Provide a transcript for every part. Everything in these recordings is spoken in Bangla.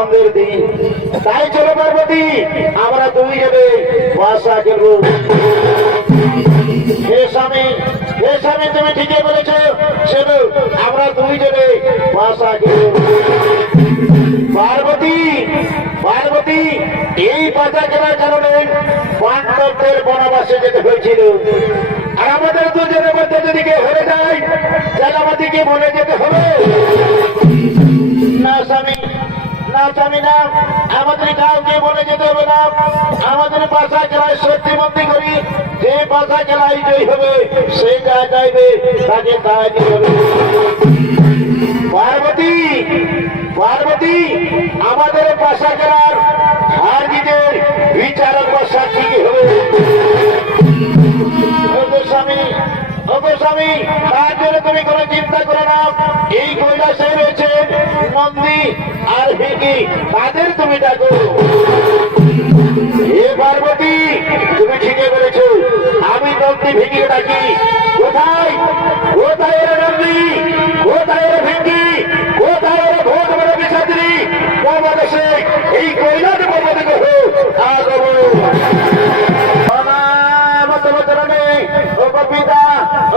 আনন্দের দিন। তাই চলো পার্বতী, আমরা দুই জনে বাসা খেলবো। হে স্বামী, হে স্বামী, তুমি ঠিকই বলেছো। চলো আমরা দুই জনে বাসা খেলবো। পার্বতী, পার্বতী, এই বাসা খেলার কারণে পাণ্ডবদের বনবাসে যেতে হয়েছিল। আর আমাদের দুজনের মধ্যে যদি কেউ হয়ে যায়, তাহলে আমাদেরকে বলে যেতে হবে। না স্বামী, না স্বামী, না, আমাদের কাউকে বলে যেতে হবে না। আমাদের বাসা খেলায় সত্যি বন্দী করি, যে বাসা খেলায় জয়ী হবে সে যা চাইবে তাকে তাই দিতে হবে। পার্বতী, পার্বতী, আমাদের বাসা খেলার হার জিতের বিচারক বা সাক্ষী কি হবে? স্বামী, স্বামী, তার জন্য তুমি কোনো চিন্তা করো না। এই কৈলাসে রয়েছে নন্দী আর ভিকি, তাদের তুমি ডাকো। হে পার্বতী, তুমি ঠিকই বলেছো, আমি নন্দী ভিকি ডাকি। কোথায়, কোথায় এরা নন্দী, কোথায় এরা ভিকি, কোথায় এরা ভোট বড় বিসাদ্রী? বাংলাদেশে এই কৈলাসে পর্বতে করো আগমন। পিতা,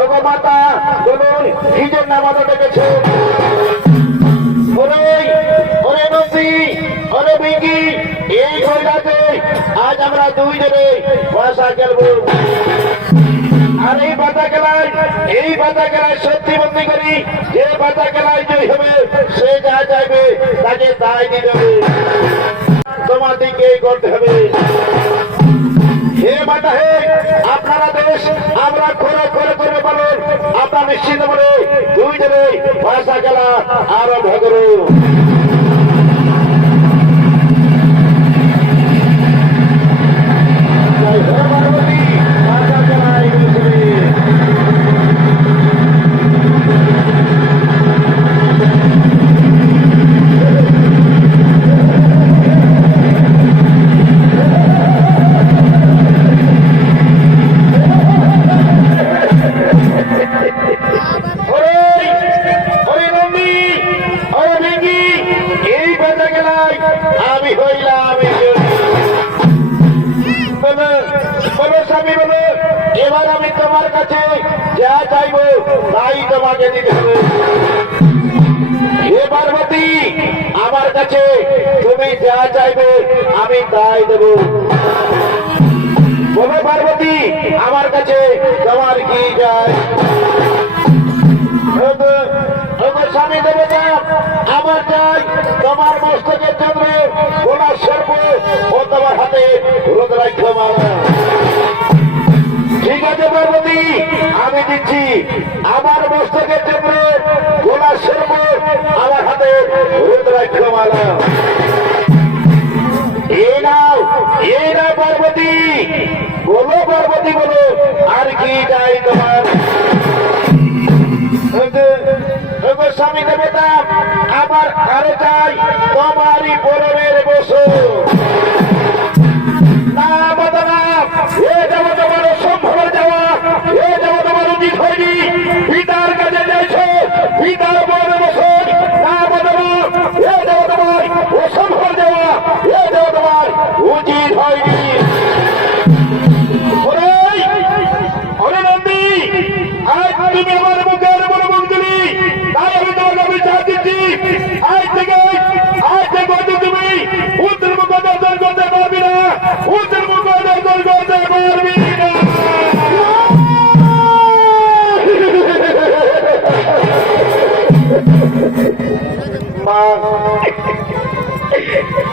ওগো মাতা, বলুন নিজের নাম ডেকেছে। ওরে নন্দী, ওরে ভিকি, এই কৈলাসে আজ আমরা দুই জনে বাসা খেলবো। আর এই বাসা খেলায়, এই বাসা খেলায় সত্যি বন্দী করি, যে বাসা খেলায় জয় হবে সে যা চাইবে তাকে তাই দিতে হবে। তোমাদেরকে করতে হবে। হে মাতা, হে আপনারা দেশ আমরা করে করে করে পালন, আপনার নিশ্চিত বলে দুই জনে ভাষা খেলা আরম্ভ করুন। পার্বতী ভাষা খেলায় আমি হইলাম। বলো স্বামী, বলো এবার আমি তোমার কাছে যা চাইবো তাই তোমাকে দিতে হবে। হে পার্বতী, আমার কাছে তুমি যা চাইবে আমি তাই দেব। বলো পার্বতী, আমার কাছে তোমার কি চাই? স্বামী দেবতা, আমার চাই তোমার মস্তকের চন্দ্র, গোলাপ সর্প ও তোমার হাতে রুদ্রাক্ষ মালা। ঠিক আছে পার্বতী, আমি দিচ্ছি আমার মস্তকের চন্দ্র, গোলাপ সর্প, আমার হাতে রুদ্রাক্ষ মালা। এই নাও, এই নাও পার্বতী। বলো পার্বতী, বলো আর কি চাই তোমার? স্বামী দেবতা, আমার আরো চাই তোমারই পরমের বসো। না মাতা, এ যাবো তোমার অসম্ভব যাওয়া, এ যাবো তোমার উচিত হয়নি। পিতার কাছে যাইছ, পিতার পরমে বসো। না মাতা, এ যাবো তোমার অসম্ভব যাওয়া, এ যাবো তোমার উচিত হয়নি। ওরে নন্দী, আজ তুমি আমার মুখের বড় বন্ধুলি, তাই আমি তোমাকে বিচার দিচ্ছি। আজ থেকে তুমি উত্তর মুখ দর্শন করতে পারবি না, উত্তর মুখ দর্শন করতে পারবি না। মা,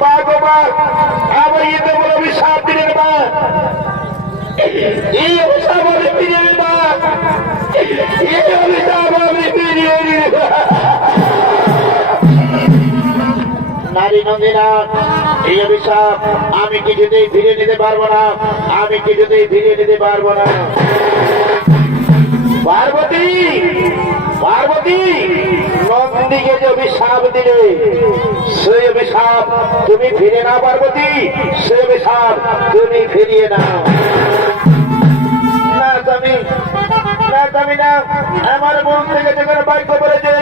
মা গো মা, আমার ইতে বলে অভিশাপ দিলেন মা। এই অভিশাপ আমি ফিরিয়ে দিই মা, এই অভিশাপ আমি ফিরিয়ে দিই। নারী নন্দিনা, এই অভিশাপ আমি কিছুতেই ফিরিয়ে নিতে পারবো না, আমি কিছুতেই ফিরিয়ে নিতে পারবো না। পার্বতী, পার্বতী, নন্দীকে যে অভিশাপ দিলে সেই অভিশাপ তুমি ফিরে নাও পার্বতী, সে অভিশাপ তুমি ফিরিয়ে নাও। না স্বামী, না স্বামী, না, আমার মন থেকে যখন বাক্য বলেছে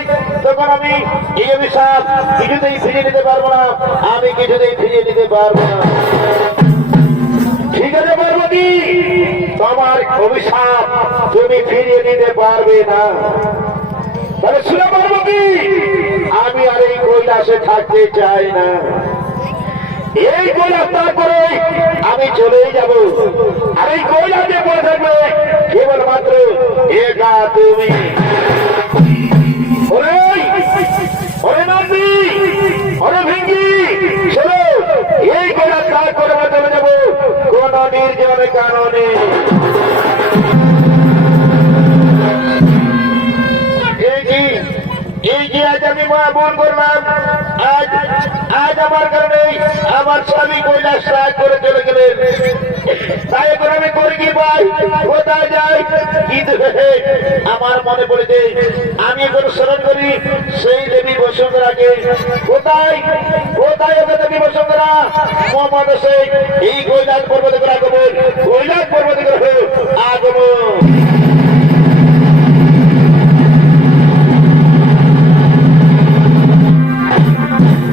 তখন আমি আমি এই অভিশাপ কিছুতেই ফিরিয়ে নিতে পারবো না, আমি কিছুতেই ফিরিয়ে নিতে পারবো না। ঠিক আছে পার্বতী, তোমার অভিশাপ তুমি ফিরিয়ে নিতে পারবে না। তাহলে শুনে পার্বতী, আমি আর এই কৈলাসে থাকতে চাই না। এই কৈলাস তারপরে আমি চলেই যাব, আর এই কৈলাসে পড়ে থাকবে কেবলমাত্র একা তুমি। ওরে নন্দী, ওরে ভিঙ্গি, শোনো, এই কৈলাস ত্যাগ করে আমরা চলে যাবো কোন নির্জন কারণে। এই যে আজ আমি মা বোন করলাম, আজ আমার কারণে আমার স্বামী কৈলাস ত্যাগ করে চলে গেলেন। তাই এখন আমি করি কি পাই, কোথায় যাই? কিন্তু আমার মনে পড়েছে আমি এখন স্মরণ করি সেই দেবী বসুন্ধরাকে। কোথায় কোথায় ওকে দেবী বসুন্ধরা? মোহাম্মদ হোসেন এই কৈলাস পর্বতে করে আগমন, কৈলাস পর্বতে করে আগমন।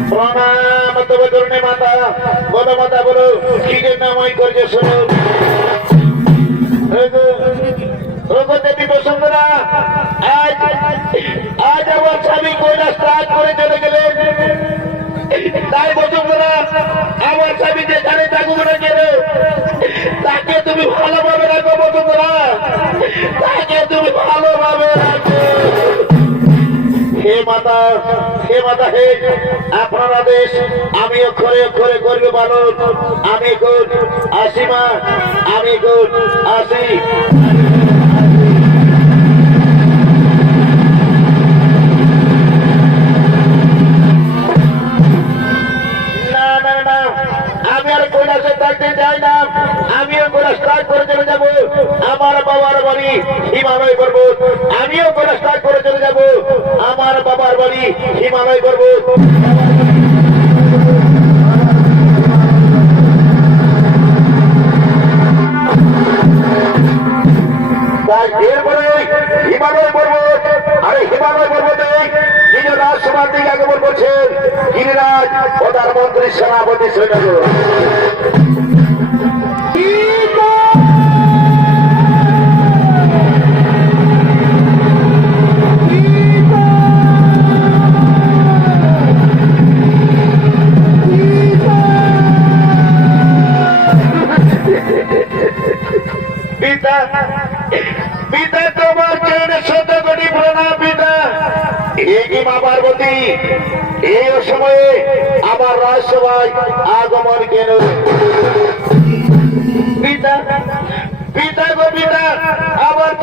প্রণাম তবে করুণে মাতা, বলো মাতা বলো কি যে নামাই করছে শোনো। দেবী বসুন্ধরা, আজ আমার স্বামী কৈলাস ত্যাগ করে চলে গেলেন। তাই বসুন্ধরা, আমার স্বামী যেখানে থাকুক না কেন তাকে তুমি ভালোভাবে রাখো বসুন্ধরা, তাকে তুমি ভালোভাবে রাখো। হে মাতা, হে মাতা, হে আপনার আদেশ আমি অক্ষরে অক্ষরে করবে পালন। আমি কোন আসি মা, আমি কোন আসি। না না না, আমি আর কৈলাসে থাকতে চাই না, আমিও কৈলাস ত্যাগ করে চলে যাবো আমার বাবার বাড়ি হিমালয় পর্বত। আমিও কৈলাস ত্যাগ করে চলে যাবো আমার বাবার বাড়ি হিমালয় পর্বত। এরপরে হিমালয় পর্বত, আর হিমালয় পর্বতে নিজ রাজসভার দিকে আগমন করছেন গিরিরাজ প্রধানমন্ত্রী সেনাপতি শ্রীনগর। পিতা, পিতা তোমার চরণে শত কোটি প্রণাম পিতা। এই কি মা পার্বতী এই সময়ে আমার রাজসভায় আগমন কেন? পিতা, পিতা গো পিতা, আমার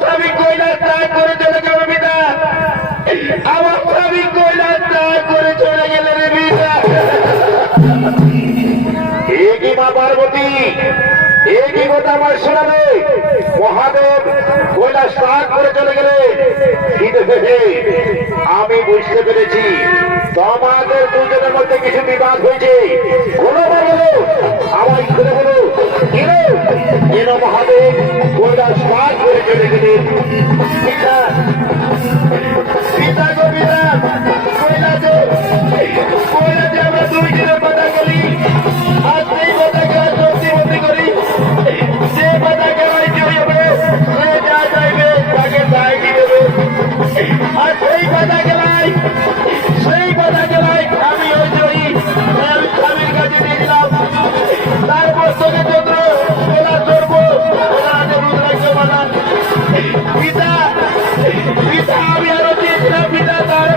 স্বামী কৈলাস ত্যাগ করে চলে যাবে পিতা। আমার স্বামী কৈলাস ত্যাগ করে চলে গেলে রে পিতা। এই কি মা পার্বতী একই কথা আমার শোনাবে? মহাদেব কৈলাস ত্যাগ করে চলে গেলে। কিন্তু আমি বুঝতে পেরেছি তোমাদের দুজনের মধ্যে কিছু বিবাদ হয়েছে। বলো বলো, আমার করে বলো কেন মহাদেব কৈলাস ত্যাগ করে চলে গেলেন? পিতা, পিতা গো পিতা, কৈলাসে আমরা দুইজনের কথা বলি, আর সেই কথাকে সত্যি করি। যে কথাকে জয় হবে সে যা চাইবে তাকে তাই দিবে, আর সেই কথাকে আমি ওই জয়ী স্বামীর কাছে দিয়ে দিলাম। তারপর তোকে চন্দ্র ওরা চড়বো, ওরা রুদ্রাক্ষ বানান। পিতা, পিতা আমি আরো দিয়েছিলাম পিতা, তার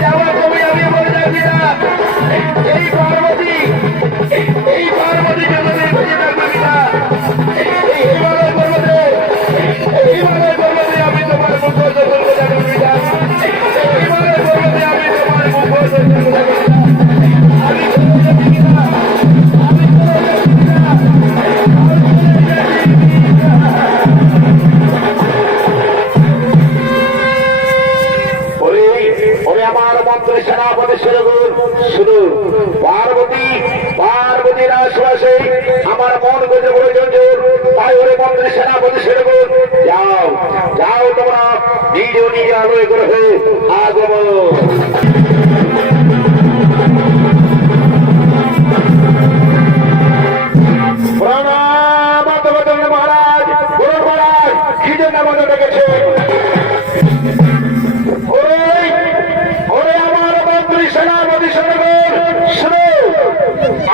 যাওয়ার সময় আমি বলে যাচ্ছি না এই পার্বতী জন্য বেঁচে থাকবি না এই হিমালয় পর্বতে আমি তোমার মুখ দর্শন করে থাকবি না হিমালয় পর্বতে আমি তোমার মুখ দর্শন করে থাকবি না আমি আমার মন্ত্রী সেনাপতি শুধু পার্বতীর আশ্বাসে আমার মন গজে বলে জঞ্জুর তাই ওরে মন্ত্রী সেনাপতি সেরকম যাও তোমরা নিজ আলোয় গ্রহে আগমন মহারাজ গুরু মহারাজ কি জন্য আমাদের ডেকেছে সেনাপতি সরকার শুনো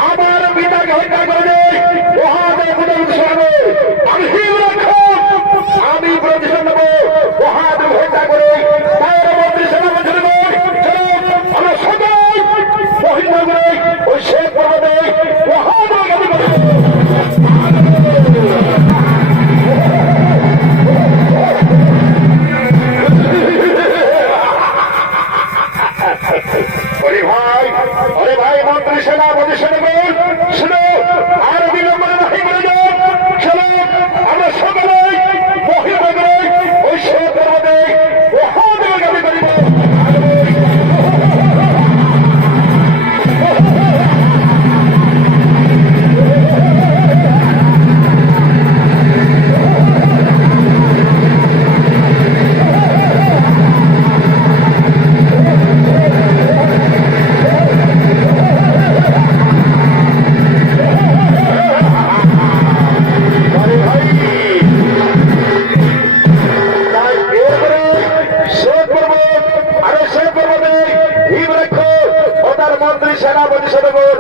আমার পিতাকে হত্যা করে আমি প্রতিশোধ নেব মহাদেব হত্যা করে মন্ত্রী সেনাপতি আমরা সবাই মহিলা করে ওই শেখ পর্বতে মহাদেব ভাই মন্ত্রী সেনাপতি শুনো আর বিলম্বনে নাহি করে যাও চলো আমরা সকলে মহিলা করে ওই শেখ পর্বতে মহাদেবের গাড়ি করিব সেনাপতি সদগর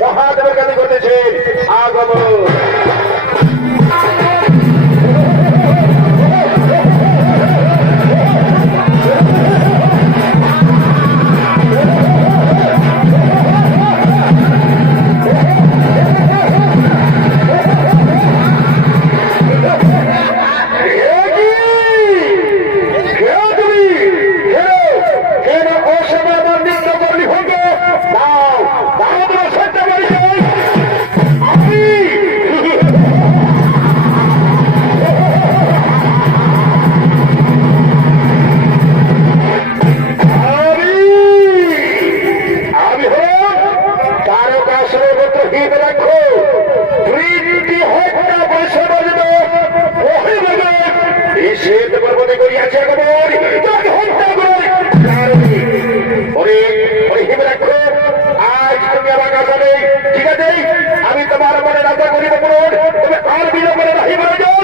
মহাদেবের কাছে ঘটেছে আগমন আমি তোমার মনে রাজা করিব তবে আর বিলম্বনে রাহি বলে যাও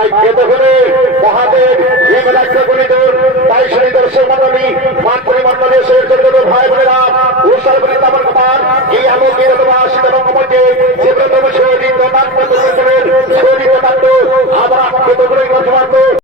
তাই এতক্ষণে মহাদেব হিমরাজ্যগণিত তাই সেই দর্শক মন্ডলী মাঠ পরিমণ্ডলে ছোট ভাই বোনেরা উৎসব করে তামান কুমার এই আলোকের আসিত রঙ্গমঞ্চে যে প্রথম শহীদ নাট্য